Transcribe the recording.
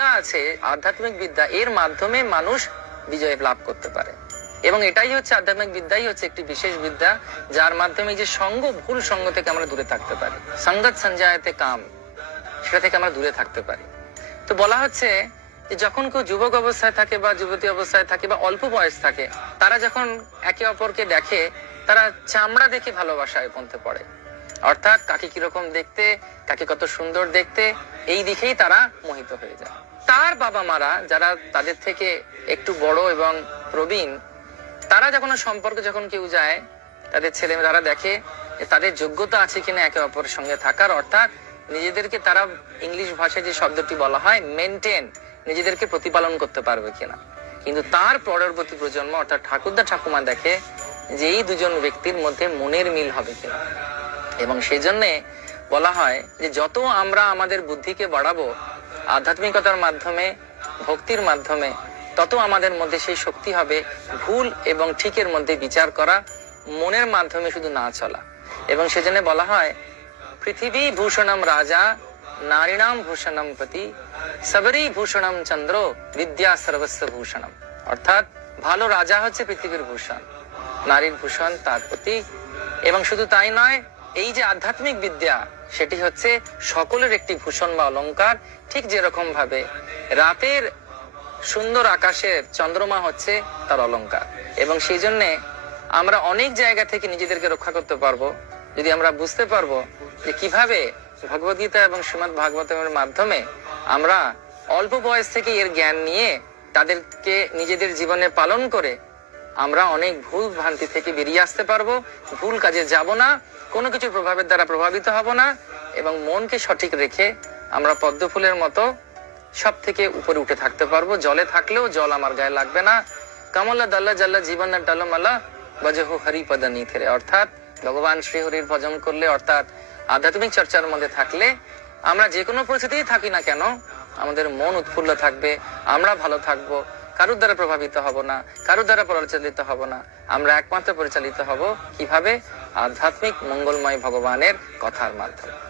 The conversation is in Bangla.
বিদ্যা আছে, আধ্যাত্মিক বিদ্যা, এর মাধ্যমে মানুষ বিজয় লাভ করতে পারে। এবং এটাই হচ্ছে আধ্যাত্মিক বিদ্যাই হচ্ছে একটি বিশেষ বিদ্যা, যার মাধ্যমে যে সঙ্গ, ভুল সঙ্গ থেকে আমরা দূরে থাকতে পারি, সঙ্গত সঞ্জায়তে কাম, সেটা থেকে আমরা দূরে থাকতে পারি। তো বলা হচ্ছে যে যখন কেউ যুবক অবস্থায় থাকে বা যুবতী অবস্থায় থাকে বা অল্প বয়স থাকে, তারা যখন একে অপরকে দেখে, তারা চামড়া দেখে ভালোবাসায় পৌঁছে পড়ে। অর্থাৎ কাকে কিরকম দেখতে, কাকে কত সুন্দর দেখতে, এই দিকেই তারা মোহিত হয়ে যায়। তার বাবা মারা যারা তাদের থেকে একটু বড় এবং প্রবীণ, তারা যখন সম্পর্কে যখন কেউ যায়, তাদের ছেলে তারা দেখে তাদের যোগ্যতা আছে কিনা একে অপরের সঙ্গে থাকার। অর্থাৎ নিজেদেরকে তারা, ইংলিশ ভাষায় যে শব্দটি বলা হয় মেনটেন, নিজেদেরকে প্রতিপালন করতে পারবে কিনা। কিন্তু তার পরবর্তী প্রজন্ম অর্থাৎ ঠাকুরদা ঠাকুমা দেখে যে এই দুজন ব্যক্তির মধ্যে মনের মিল হবে কিনা। এবং সেই জন্যে বলা হয় যে যত আমরা আমাদের বুদ্ধিকে বাড়াবো আধ্যাত্মিকতার মাধ্যমে, ভক্তির মাধ্যমে, তত আমাদের মধ্যে সেই শক্তি হবে ভুল এবং ঠিকের মধ্যে বিচার করা, মনের মাধ্যমে শুধু না চলা। এবং সেজন্য বলা হয় পৃথিবী ভূষণম রাজা নারীণাম ভূষণম পতি সবরী ভূষণম চন্দ্র বিদ্যা সর্বস্ব ভূষণম। অর্থাৎ ভালো রাজা হচ্ছে পৃথিবীর ভূষণ, নারীর ভূষণ তার প্রতি। এবং শুধু তাই নয়, এই যে আধ্যাত্মিক বিদ্যা, সেটি হচ্ছে সকলের একটি ভূষণ বা অলংকার। ঠিক যেরকম ভাবে রাতের সুন্দর আকাশের চন্দ্রমা হচ্ছে তার অলংকার। এবং সেই জন্যে আমরা অনেক জায়গা থেকে নিজেদেরকে রক্ষা করতে পারবো যদি আমরা বুঝতে পারবো যে কিভাবে ভগবদ্গীতা এবং শ্রীমদ্ ভাগবতের মাধ্যমে আমরা অল্প বয়স থেকে এর জ্ঞান নিয়ে তাদেরকে নিজেদের জীবনে পালন করে আমরা অনেক ভুল ভ্রান্তি থেকে বেরিয়ে আসতে পারবো, ভুল কাজে যাব না, কোনো কিছুর প্রভাবের দ্বারা প্রভাবিত হব না, এবং মনকে সঠিক রেখে আমরা পদ্ম ফুলের মতো সব থেকে উপরে উঠে থাকতে পারবো। জলে থাকলেও জল আমার গায়ে লাগবে না। কামলা দাল্লা জাল্লা জীবন ডালমালা বজহু হরিপদ নিথেরে। অর্থাৎ ভগবান শ্রীহরির ভজন করলে, অর্থাৎ আধ্যাত্মিক চর্চার মধ্যে থাকলে আমরা যে কোনো পরিস্থিতিই থাকি না কেন, আমাদের মন উৎফুল্ল থাকবে, আমরা ভালো থাকবো, কারুর দ্বারা প্রভাবিত হব না, কারুর দ্বারা পরিচালিত হব না। আমরা একমাত্র পরিচালিত হব কিভাবে? আধ্যাত্মিক মঙ্গলময় ভগবানের কথার মাধ্যমে।